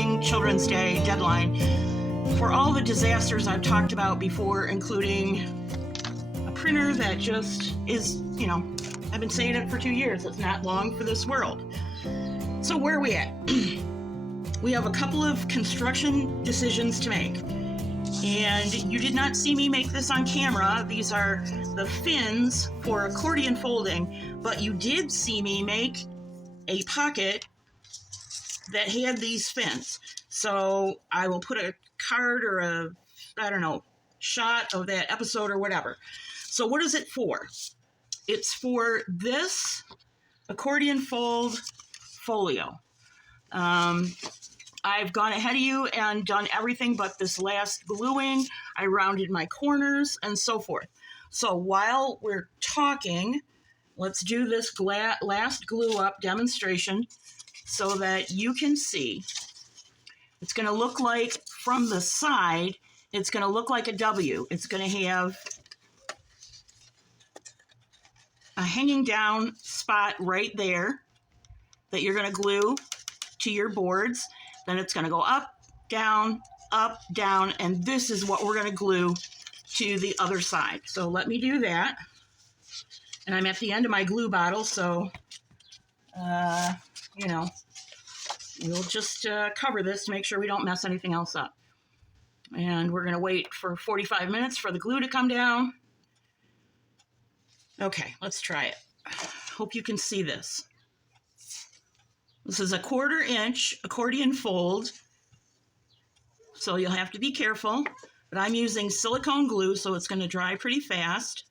pending Children's Day deadline for all the disasters I've talked about before, including a printer that just is, I've been saying it for 2 years. It's not long for this world. So where are we at? We have a couple of construction decisions to make. And you did not see me make this on camera. These are the fins for accordion folding, but you did see me make a pocket that had these fins. So I will put a card or a, shot of that episode or whatever. So what is it for? It's for this accordion fold folio. I've gone ahead of you and done everything but this last gluing. I rounded my corners and so forth. So while we're talking, let's do this last glue up demonstration so that you can see. It's going to look like from the side, it's going to look like a W. It's going to have a hanging down spot right there that you're going to glue to your boards. Then it's going to go up, down, and this is what we're going to glue to the other side. So let me do that. And I'm at the end of my glue bottle, so, we'll just cover this to make sure we don't mess anything else up. And we're going to wait for 45 minutes for the glue to come down. Okay, let's try it. Hope you can see this. This is a 1/4 inch accordion fold, so you'll have to be careful, but I'm using silicone glue, so it's going to dry pretty fast.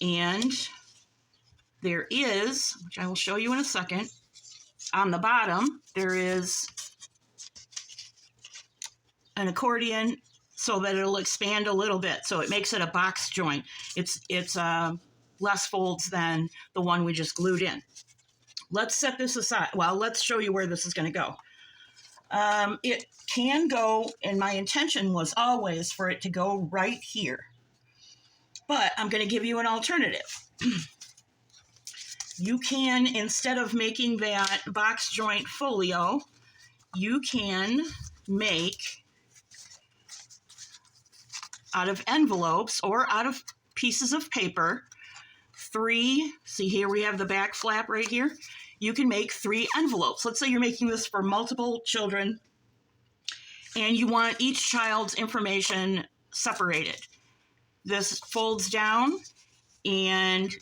And there is, which I will show you in a second, on the bottom, there is an accordion so that it'll expand a little bit, so it makes it a box joint. It's less folds than the one we just glued in. Let's set this aside. Well, let's show you where this is going to go. It can go, and my intention was always for it to go right here. But I'm going to give you an alternative. You can, instead of making that box joint folio, you can make out of envelopes or out of pieces of paper, see here we have the back flap right here. You can make 3 envelopes. Let's say you're making this for multiple children and you want each child's information separated. This folds down and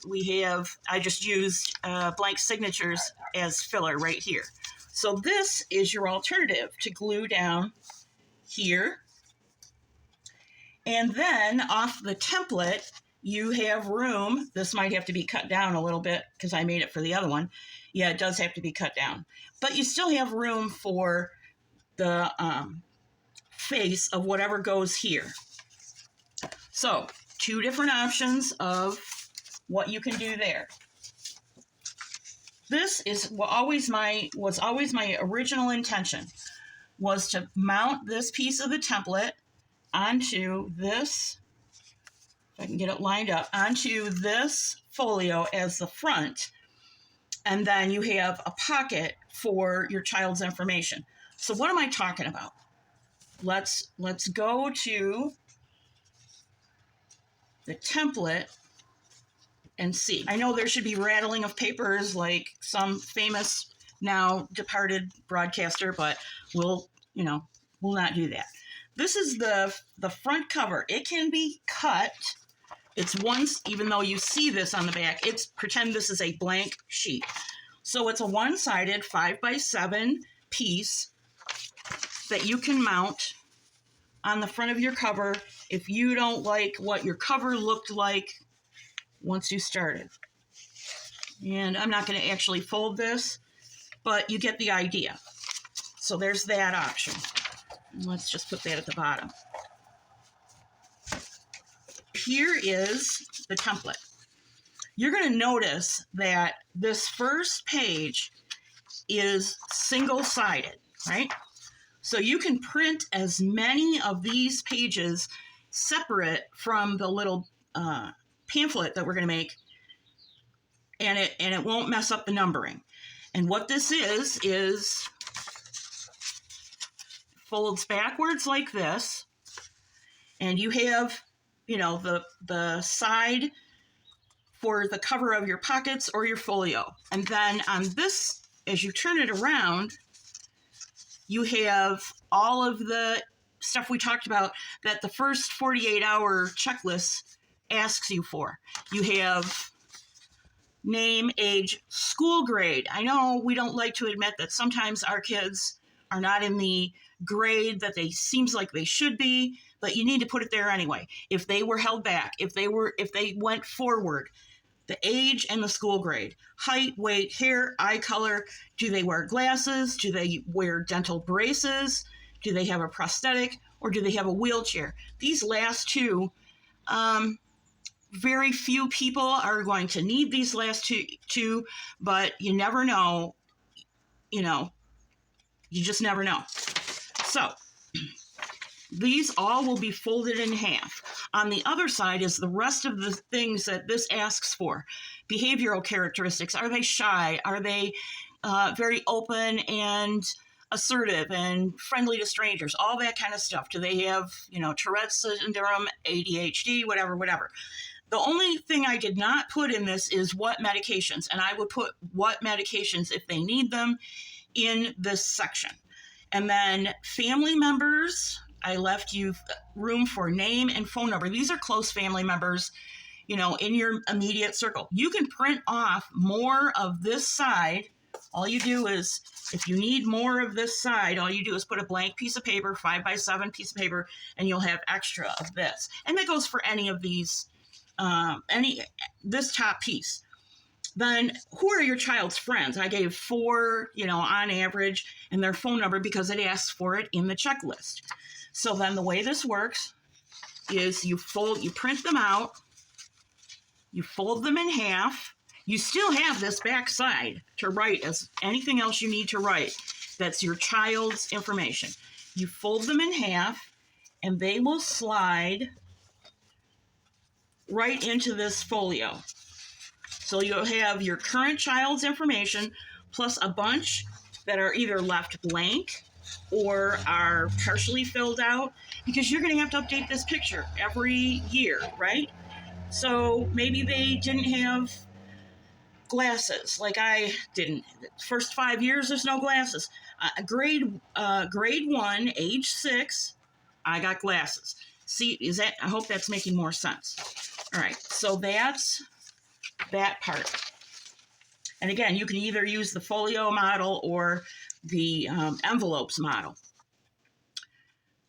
I just used blank signatures as filler right here. So this is your alternative to glue down here. And then off the template, you have room. This might have to be cut down a little bit because I made it for the other one. Yeah, it does have to be cut down. But you still have room for the face of whatever goes here. So 2 different options of what you can do there. This is was always my original intention, was to mount this piece of the template onto this, if I can get it lined up, onto this folio as the front, and then you have a pocket for your child's information. So what am I talking about? Let's go to the template and see. I know there should be rattling of papers like some famous now departed broadcaster, but we'll not do that. This is the front cover. It can be cut. It's even though you see this on the back, pretend this is a blank sheet. So it's a one-sided 5x7 piece that you can mount on the front of your cover if you don't like what your cover looked like once you started. And I'm not going to actually fold this, but you get the idea. So there's that option. Let's just put that at the bottom. Here is the template. You're going to notice that this first page is single-sided, right? So you can print as many of these pages separate from the little pamphlet that we're going to make, and it won't mess up the numbering. And what this is folds backwards like this, and you have, you know, the side for the cover of your pockets or your folio. And then on this, as you turn it around, you have all of the stuff we talked about that the first 48-hour checklist asks you for. You have name, age, school grade. I know we don't like to admit that sometimes our kids are not in the grade that they seems like they should be, but you need to put it there anyway. If they were held back, if they went forward, the age and the school grade, height, weight, hair, eye color, do they wear glasses? Do they wear dental braces? Do they have a prosthetic, or do they have a wheelchair? These last two, very few people are going to need these last two, but you never know, you know, you just never know. So these all will be folded in half. On the other side is the rest of the things that this asks for. Behavioral characteristics. Are they shy? Are they very open and assertive and friendly to strangers? All that kind of stuff. Do they have, you know, Tourette's syndrome, ADHD, whatever. The only thing I did not put in this is what medications, and I would put what medications if they need them in this section. And then family members, I left you room for name and phone number. These are close family members, you know, in your immediate circle. You can print off more of this side. All you do is, if you need more of this side, all you do is put a blank piece of paper, 5x7 piece of paper, and you'll have extra of this. And that goes for any of these, this top piece. Then who are your child's friends? I gave 4, you know, on average, and their phone number because it asks for it in the checklist. So then the way this works is you print them out, you fold them in half. You still have this back side to write as anything else you need to write. That's your child's information. You fold them in half, and they will slide right into this folio. So you'll have your current child's information plus a bunch that are either left blank or are partially filled out, because you're going to have to update this picture every year, right? So maybe they didn't have glasses like I didn't. First 5 years, there's no glasses. Grade 1, age 6, I got glasses. See, I hope that's making more sense. All right, so that's that part. And again, you can either use the folio model or the envelopes model.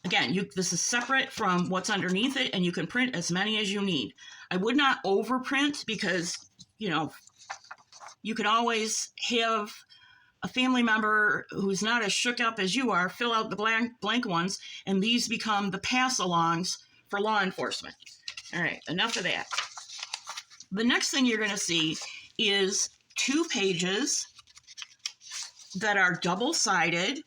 Again, this is separate from what's underneath it, and you can print as many as you need. I would not overprint because, you know, you can always have a family member who's not as shook up as you are fill out the blank ones, and these become the pass-alongs for law enforcement. All right, enough of that. The next thing you're going to see is 2 pages that are double-sided,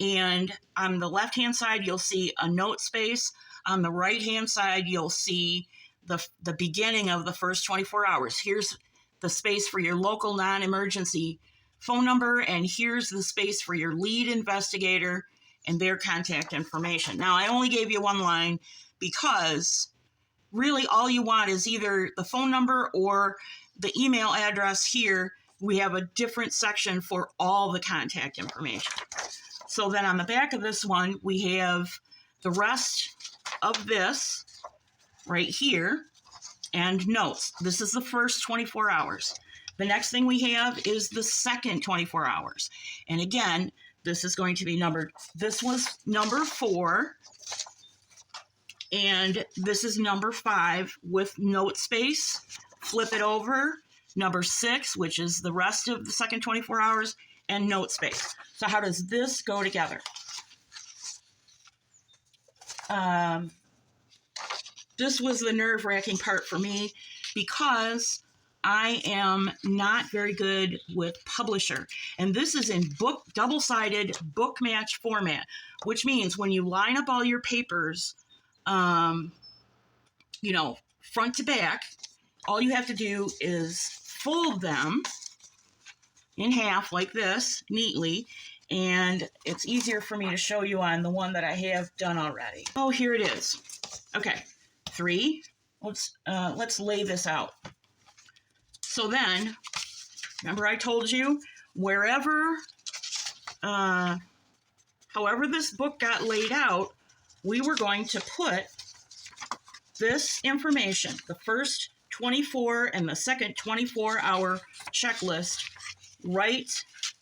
and on the left-hand side, you'll see a note space. On the right-hand side, you'll see the beginning of the first 24 hours. Here's the space for your local non-emergency phone number, and here's the space for your lead investigator and their contact information. Now, I only gave you one line because really all you want is either the phone number or the email address. Here, we have a different section for all the contact information. So then on the back of this one, we have the rest of this right here and notes. This is the first 24 hours. The next thing we have is the second 24 hours. And again, this is going to be numbered. This was number 4, and this is number 5 with note space. Flip it over, number 6, which is the rest of the second 24 hours, and note space. So how does this go together? This was the nerve-wracking part for me because I am not very good with publisher. And this is in double-sided book match format, which means when you line up all your papers, you know, front to back, all you have to do is fold them in half like this neatly, and it's easier for me to show you on the one that I have done already. Oh, here it is. Okay, 3. Let's lay this out. So then, remember I told you, wherever, however this book got laid out, we were going to put this information, the first 24 and the second 24-hour checklist, right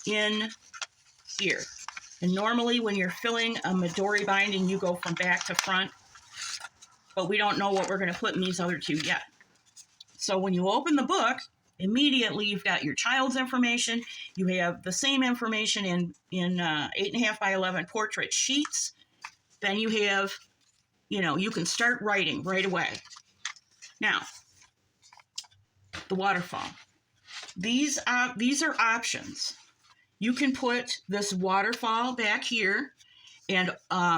in here. And normally when you're filling a Midori binding, you go from back to front, but we don't know what we're going to put in these other two yet. So when you open the book, immediately you've got your child's information. You have the same information in 8.5 by 11 portrait sheets. Then you have, you can start writing right away. Now, the waterfall. These are options. You can put this waterfall back here, and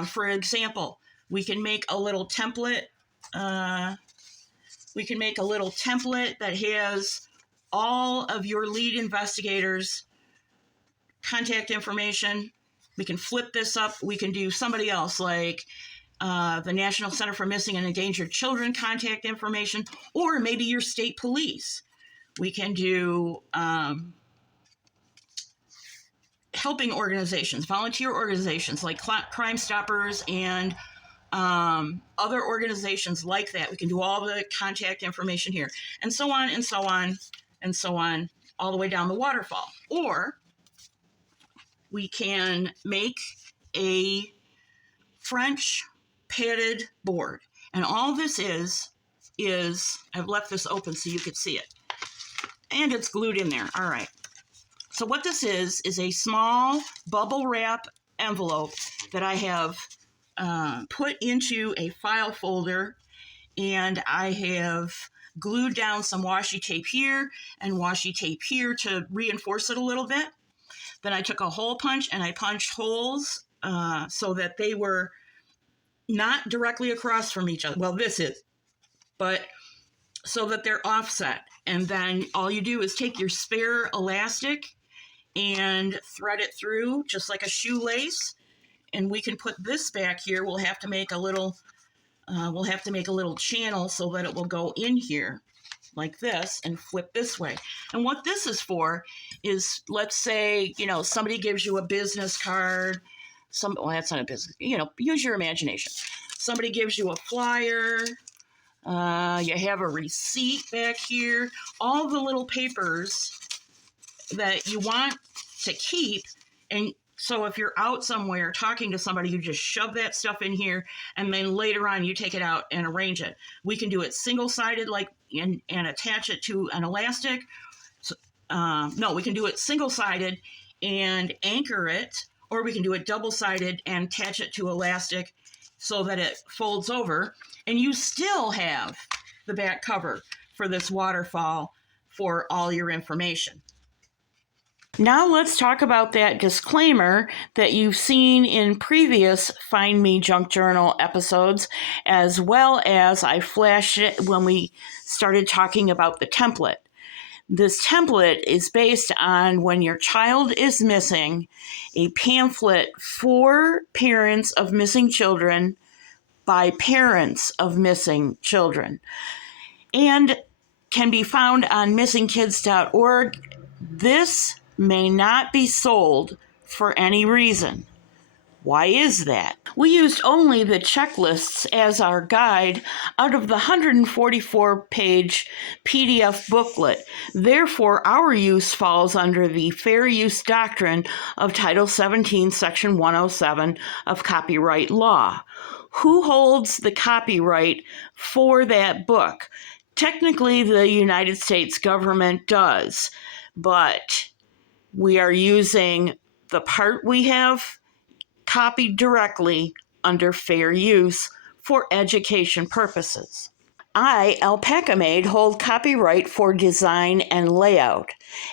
for example, we can make a little template. We can make a little template that has all of your lead investigators' contact information. We can flip this up. We can do somebody else, like the National Center for Missing and Endangered Children contact information, or maybe your state police. We can do helping organizations, volunteer organizations like Crime Stoppers and other organizations like that. We can do all the contact information here, and so on and so on and so on, all the way down the waterfall. Or we can make a French padded board. And all this is I've left this open so you could see it. And it's glued in there. All right. So what this is a small bubble wrap envelope that I have put into a file folder, and I have glued down some washi tape here and washi tape here to reinforce it a little bit. Then I took a hole punch and I punched holes so that they were not directly across from each other. Well, this is, but so that they're offset. And then all you do is take your spare elastic and thread it through just like a shoelace. And we can put this back here. We'll have to make a little channel so that it will go in here like this and flip this way. And what this is for is, let's say, somebody gives you a business card. Well, that's not a business, use your imagination. Somebody gives you a flyer. You have a receipt back here. All the little papers that you want to keep. And so if you're out somewhere talking to somebody, you just shove that stuff in here, and then later on you take it out and arrange it. We can do it single-sided, and attach it to an elastic. No, we can do it single-sided and anchor it, or we can do it double-sided and attach it to elastic so that it folds over, and you still have the back cover for this waterfall for all your information. Now let's talk about that disclaimer that you've seen in previous Find Me Junk Journal episodes, as well as I flashed it when we started talking about the template. This template is based on when your child is missing, a pamphlet for parents of missing children by parents of missing children, and can be found on missingkids.org. This may not be sold for any reason. Why is that? We used only the checklists as our guide out of the 144-page PDF booklet. Therefore, our use falls under the fair use doctrine of Title 17, Section 107 of copyright law. Who holds the copyright for that book? Technically, the United States government does, but we are using the part we have copied directly under fair use for education purposes. I, alpacamade, hold copyright for design and layout.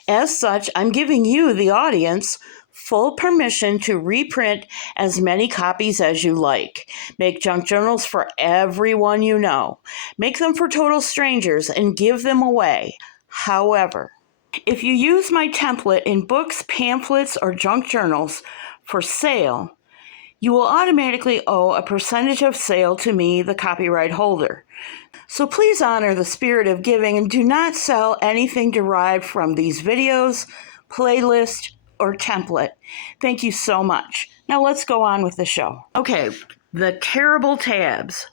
As such, I'm giving you, the audience, full permission to reprint as many copies as you like. Make junk journals for everyone you know. Make them for total strangers and give them away. However, If you use my template in books, pamphlets, or junk journals for sale, you will automatically owe a percentage of sale to me, the copyright holder. So please honor the spirit of giving and do not sell anything derived from these videos, playlist, or template. Thank you so much. Now let's go on with the show. Okay, the terrible tabs.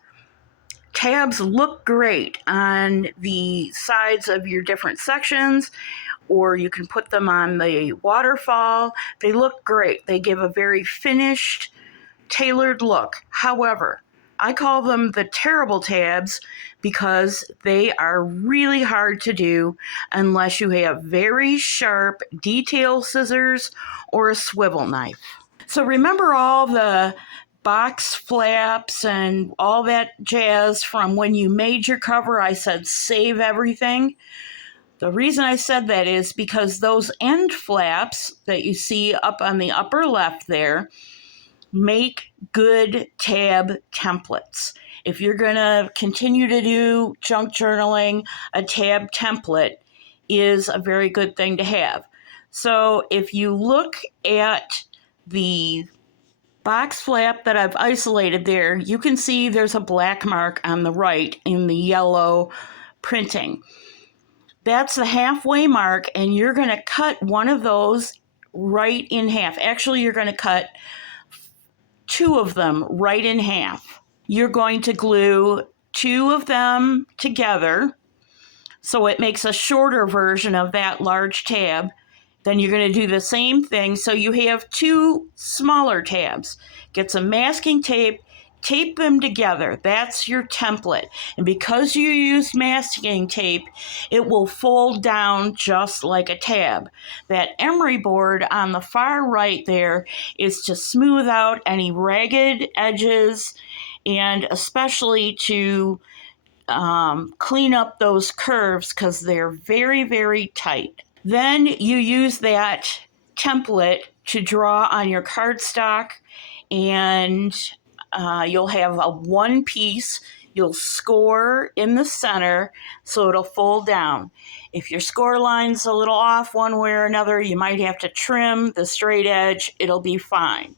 Tabs look great on the sides of your different sections, or you can put them on the waterfall. They look great. They give a very finished, tailored look. However, I call them the terrible tabs because they are really hard to do unless you have very sharp detail scissors or a swivel knife. So remember all the box flaps and all that jazz from when you made your cover? I said save everything. The reason I said that is because those end flaps that you see up on the upper left there make good tab templates. If you're going to continue to do junk journaling, a tab template is a very good thing to have. So if you look at the box flap that I've isolated there, you can see there's a black mark on the right in the yellow printing. That's the halfway mark, and you're going to cut one of those right in half. Actually, you're going to cut two of them right in half. You're going to glue two of them together so it makes a shorter version of that large tab. Then you're going to do the same thing so you have two smaller tabs. Get some masking tape, tape them together. That's your template. And because you used masking tape, it will fold down just like a tab. That emery board on the far right there is to smooth out any ragged edges and especially to clean up those curves because they're very, very tight. Then you use that template to draw on your cardstock, and you'll have a one piece. You'll score in the center so it'll fold down. If your score line's a little off one way or another, you might have to trim the straight edge. It'll be fine.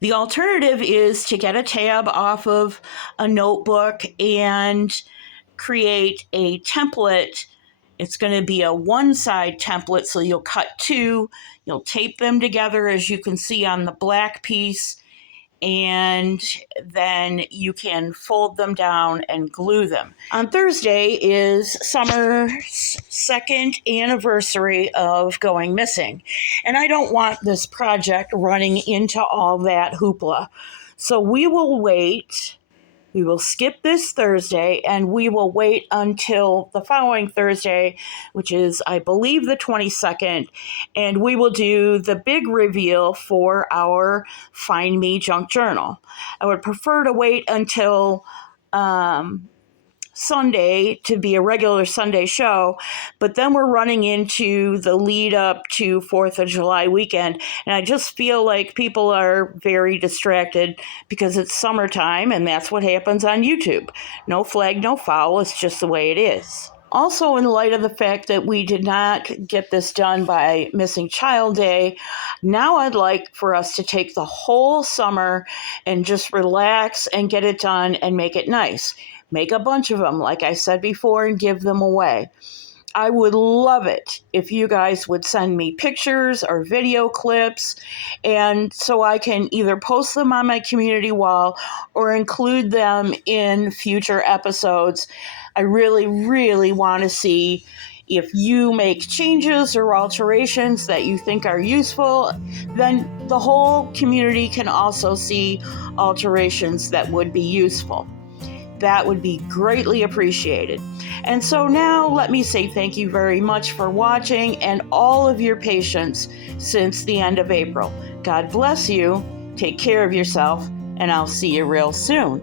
The alternative is to get a tab off of a notebook and create a template. It's going to be a one-side template, so you'll cut two, you'll tape them together as you can see on the black piece, and then you can fold them down and glue them. On Thursday is summer's second anniversary of going missing, and I don't want this project running into all that hoopla. So we will wait. We will skip this Thursday, and we will wait until the following Thursday, which is, I believe, the 22nd, and we will do the big reveal for our Find Me Junk Journal. I would prefer to wait until Sunday to be a regular Sunday show, but then we're running into the lead up to 4th of July weekend, and I just feel like people are very distracted because it's summertime, and that's what happens on YouTube. No flag, no foul, it's just the way it is. Also, in light of the fact that we did not get this done by Missing Child Day, now I'd like for us to take the whole summer and just relax and get it done and make it nice. Make a bunch of them, like I said before, and give them away. I would love it if you guys would send me pictures or video clips, and so I can either post them on my community wall or include them in future episodes. I really, really want to see if you make changes or alterations that you think are useful. Then the whole community can also see alterations that would be useful. That would be greatly appreciated. And so now let me say thank you very much for watching and all of your patience since the end of April. God bless you, take care of yourself, and I'll see you real soon.